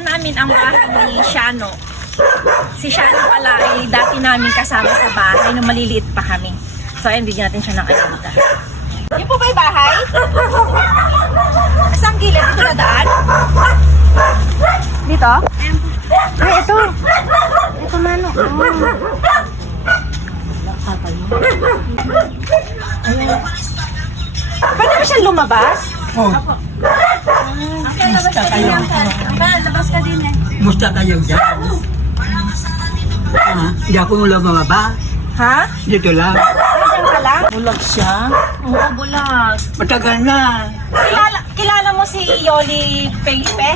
Napuntahan namin ang bahay ni Shano. Si Shano pala ay dati namin kasama sa bahay nung maliliit pa kami. So ayun, bigyan natin siya ng ayuda. Yun po ba yung bahay? Saan gilid? Dito na daan? Dito? Ay, ito. Ito mano. Ayan. Pwede ba siyang lumabas? Oh, Labas ka yan. Labas ka din eh. musta kayo dyan? Ah, hindi ako mula mga ba? Ha? Dito lang. Nandiyan ka lang? Bulag siya. Oo, bulag. Matagal na. Kilala, kilala mo si Yoli Felipe?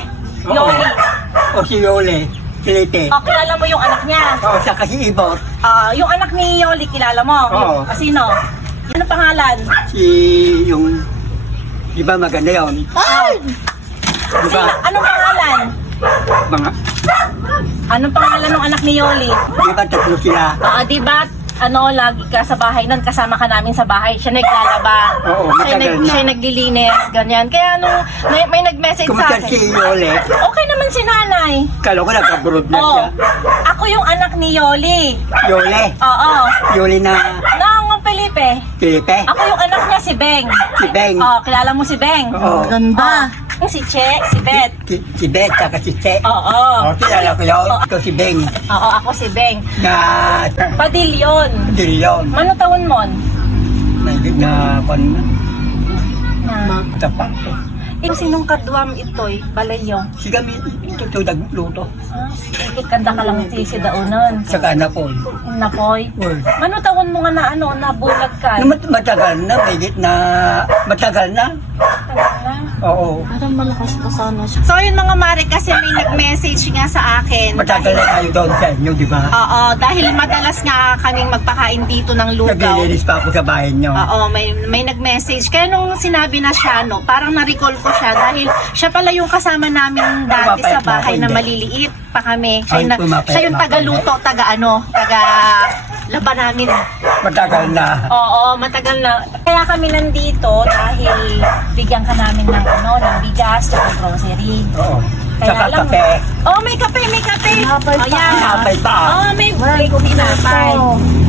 Oo. Yoli. O si Yole. Silite. O, kilala mo yung anak niya? O sa kasi Ibor. Ah, yung anak ni Yoli, kilala mo? Oo. Ah, Sino? Ano pangalan? Si yung... Di ba maganda yun? Ay! Di Sino? ba? Anong pangalan? Mga... Anong pangalan ng anak ni Yoli? Ba tatlo sila? Ah, di ba? Ano, lagi ka sa bahay nun, kasama ka namin sa bahay. Siya naglalaba. Oo, siya, matagal na. siya naglilinis, ganyan. Kaya nung may, may nag-message sa Kumusta akin. si Yole? Okay naman si nanay. Kala ko nagkaburod na Oo. siya. Ako yung anak ni Yoli. Yole. Oo. Yole na Nang Felipe. Filipe. Ako yung anak niya si Beng. Si Beng. Oo, kilala mo si Beng? Oo. Ganda. Si Che, si Bet. Si, si Beth, saka si Che. Oo. O, kilala ko yun. Ito si Beng. Oo, ako si Beng. Na... Padilyon. Dilyon. Mano taon mon? Na... Na... Pan... Na. Tapak. Ito sinong kadwam ito'y, balayo. Si kami, ito ito nagluto. Ah, ikit kanda ka lang si si Daunon. Saka na po. Nakoy. Or, Mano taon mo nga na ano, nabulag ka? na mat- matagal na, may na, matagal na. Oo. Parang malakas pa sana siya. So yun mga mare, kasi may nag-message nga sa akin. Matagal na tayo doon sa inyo, di ba? Oo, dahil madalas nga kaming magpakain dito ng lugaw. Naglilinis pa ako sa bahay nyo. Oo, may, may nag-message. Kaya nung sinabi na siya, no, parang na-recall ko siya dahil siya pala yung kasama namin dati sa bahay na maliliit pa kami. Siya, Ay, yung na, siya yung taga-luto, taga ano, taga laba namin. Matagal na. Oo, matagal na. Kaya kami nandito dahil bigyan ka namin ng ano, ng bigas, ng grocery. Oo. Kaya Saka lang- kape. Oh, may kape, may kape. Tinapay oh, pa. yan. Tinapay pa. Oh, may, may tinapay.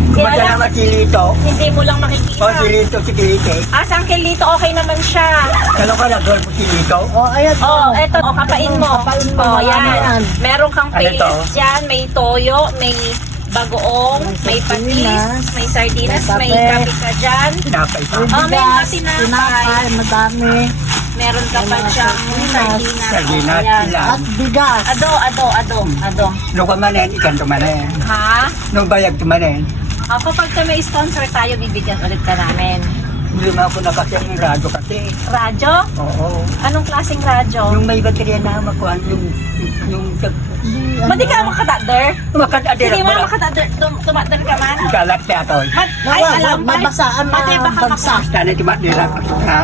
Kaya Kumata lang, naman si Lito. hindi mo lang makikita. O si Lito, si Kilite. Ah, sa Uncle Lito, okay naman siya. Kalo ka na doon po si Lito. Oh, ayan. Oh, eto, oh, kapain mo. Kapain mo, Oh, yan. Meron kang Ano paste to? dyan, may toyo, may bagoong, may patis, may sardinas, may may kape ka dyan. Oh, may mga tinapay. madami. Meron ka pa dyan, sardinas. sardinas. Ayan. At bigas. Ado, ado, ado, ado. No ka manen, ikan tumanen. Ha? No bayag tumanen. Ah, kapag ka may sponsor tayo, bibigyan ulit ka namin. Hindi mo ako nakasya ng radyo kasi. Radyo? Oo. Anong klaseng radyo? Yung may baterya na makuhan, yung, yung, yung, Madi ka makadader? makatadira Sige mo lang. makadader, tum- tumader ka man? Galat siya to. Mat, ay, Wala, alam ba? mabasaan na Pati baka bagsak. Sana di matira ka.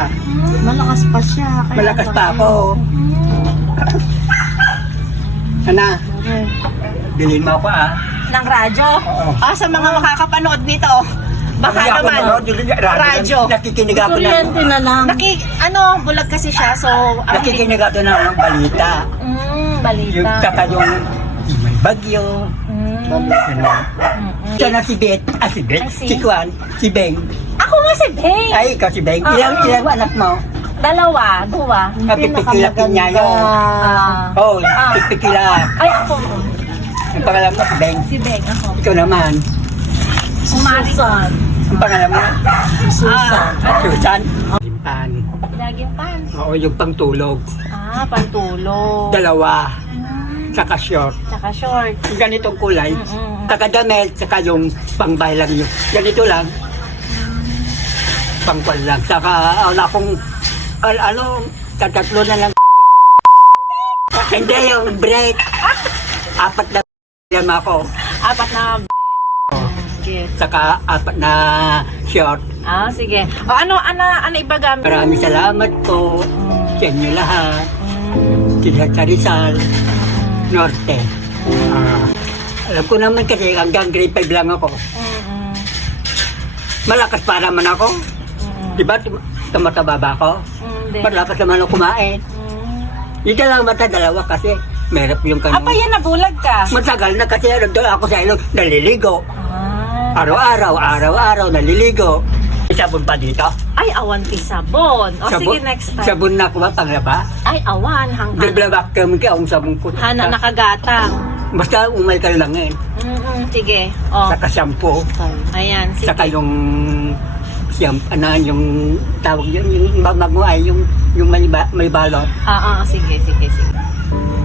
Malakas pa siya. kaya Malakas pa ako. Ana, Okay. bilhin mo ako ah. ng radyo. Oo. Ah, sa mga makakapanood nito, baka Kaya ako naman. nanonood, yung radyo. Nakikinig ako ng, Kuryente na lang. Naki, ano, bulag kasi siya, so, ang nakikinig ako ng ng balita. Mm, balita. Yung saka yung may bagyo. Mm, Ano. mm, Siya na si Bet, ah si Bet, Ay, si- si Kwan, si Beng. Ako nga si Beng. Ay, ikaw si Beng. Oo. Ilang, ilang anak mo? Dalawa, duwa. Kapipikilapin niya yun. Ah. Oh, Ah. pipikilap. ay, ako. Ang pangalan mo si Beng. Si Beng, ako. Ikaw naman. Susan. Ang pangalan mo? Susan. Ah, Susan. Limpan. Laging pants. Oo, yung pangtulog. Ah, pantulog. Dalawa. Mm, Saka short. Saka short. Yung ganitong kulay. Mm-mm. Saka damit, saka yung pangbahay lang yun. Ganito lang. Pangkwan lang. Saka wala akong, al ano, tatatlo na lang. Hindi, yung break. Apat na lang ako. Apat na... Sige. Saka apat na short. Ah, sige. O ano, ano, ano iba gamit? Maraming salamat po sa inyo lahat. Sila sa Rizal, Norte. Ah, alam ko naman kasi hanggang grade 5 lang ako. Mm-mm. Malakas pa naman ako. Mm-mm. Di ba tum- tumataba ba ako? Hindi. Malakas naman ako kumain. Mm. Dito lang mata dalawa kasi Merap yung Ah, kanong... pa yan, nabulag ka. Matagal na kasi nandun ako sa ilog, naliligo. Araw-araw, araw-araw, naliligo. May sabon pa dito. Ay, awan ti sabon. O, sige, next time. Sabon na kuha panglaba. Ay, awan. Hang Naglabak kami kaya ang sabon ko. Hana nakagatang. Basta umay ka lang eh. Mm-mm, sige. O, Saka shampoo. ayan. Sige. Saka yung siyam, ano, yung tawag yun, yung magmuay, yung, yung may, ba, may balot. Ah, ah, sige, sige, sige.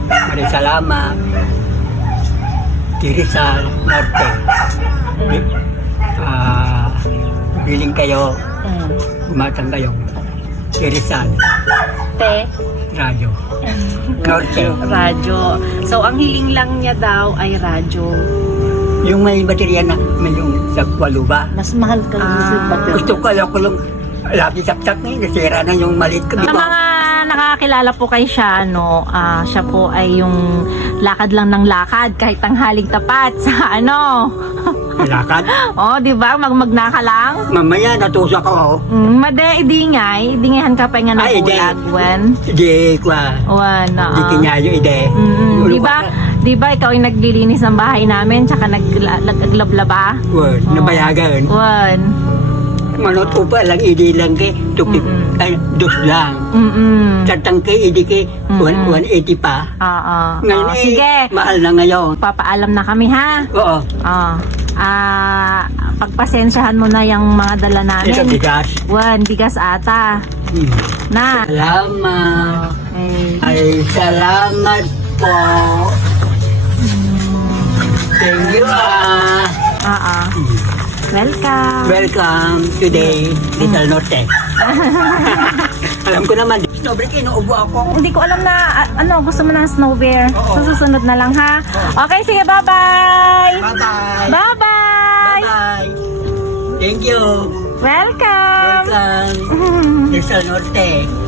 Maraming salamat. Tirisal, Norte. Mm. Ah, biling kayo, Mm. gumatang kayo. Tirisal, Te, radyo. Norte. radyo. So, ang hiling lang niya daw ay radyo. Yung may baterya na, may yung sa waluba. Mas mahal ka Ah. sa baterya. Gusto ko lang ko lang, lagi saksak na yun, nasira na yung maliit ko. Sa mga nakakilala po kay siya, ano, ah, siya po ay yung lakad lang ng lakad kahit tanghaling tapat sa ano. Lakad. oh, di ba? Magmagna ka lang. Mamaya natusak ako. Mm, made, idingay. Idingahan ka pa nga ng Ay, ide. bulag. When? Hindi ko ah. When, Hindi oo. kinyayo, ide. Mm, di ba? Di ba ikaw yung naglilinis ng bahay namin tsaka nagla- naglablaba? Word, Oo. nabayagan. When? Manot upa lang, idi lang ke, tupip, Mm-mm. ay, dos lang. Mm-mm. Tatang ke, idi ke, Mm-mm. 180 pa. Oo. Ngayon Oo, eh, sige. mahal na ngayon. Papaalam na kami ha. Oo, Oh. Ah, pagpasensyahan mo na yung mga dala ito namin. bigas. Wan, bigas ata. Hmm. Na. Salamat. Eh, Ay, salamat po. Welcome. Welcome today, Little Norte. Alam ko naman, sobre kinuubo ako. Hindi ko alam na ah, ano gusto mo ng snow bear. Oo. So, susunod na lang ha. Okay, sige, bye-bye. Bye-bye. Bye-bye. Bye-bye. Thank you. Welcome. Welcome, Little Norte.